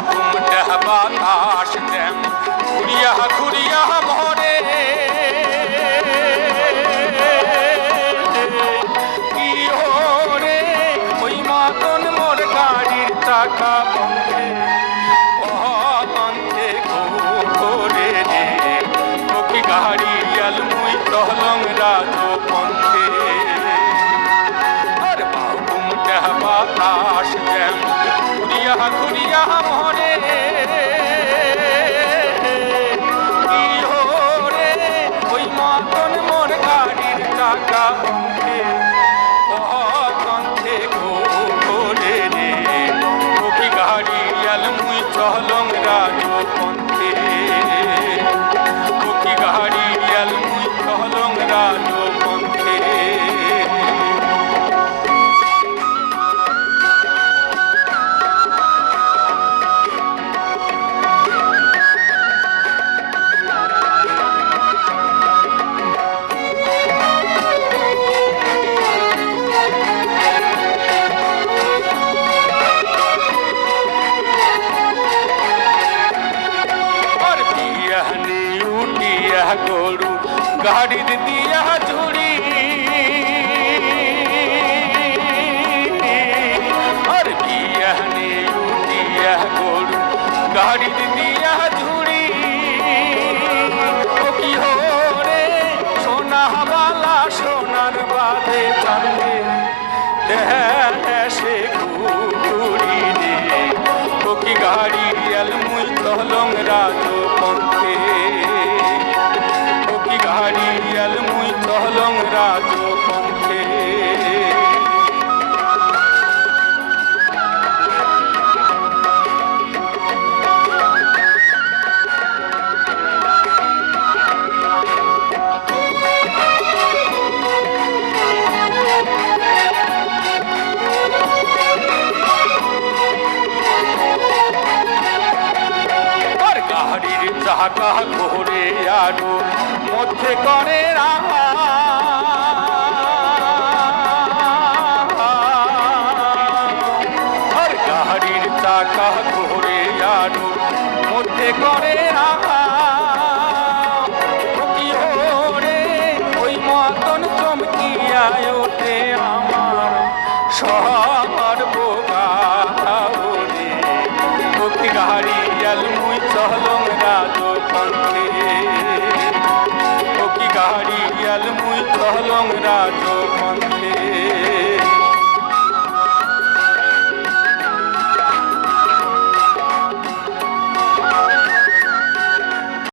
ঘুমটা বাতাস দেম ঘুরিয়া ঘুরিয়া মরে কি ওরে ওই মতন মোর গাড়ির চাকা বন্ধে বন্ধে ঘোরে রে ওকে গাড়ি আল মুই চলং রাজ পন্থে আর ঘুমটা বাতাস দেম ঘুরিয়া ঘুরিয়া মরে কি ওরে ওই মতন মোর গাড়ির চাকা বন্ধে বন্ধে ঘোরে রে ওকে গাড়ি আল মুই চলং রাজ পন্থে ওকে গাড়ি আল মুই চলং রাজ পন্থে গরু গাড়ির দিয়া ঝুড়ি আর বিয়ানে উঠিয়া গরু গাড়ির দিয়া ঝুড়ি ও কি হরে সোনা বালা সোনার বাদে চান্দে দেশে ঘুরি রে ও কি গাড়ি আল মুই চলং রাজ পন্থে গাড়ি আল মুই চলং রাজ পন্থে আর গাড়ির চাকা ঘোরে আরো মধ্যে করে আর গাড়ির চাকা ঘোরে আরো মধ্যে করে কি ওরে ওই মতন চমকিয়া ওঠে আমার সবার বোকা ওরে ওকে গাড়ি আল মুই চলং রাজ পন্থে গাড়ি আল মুই চলং রাজ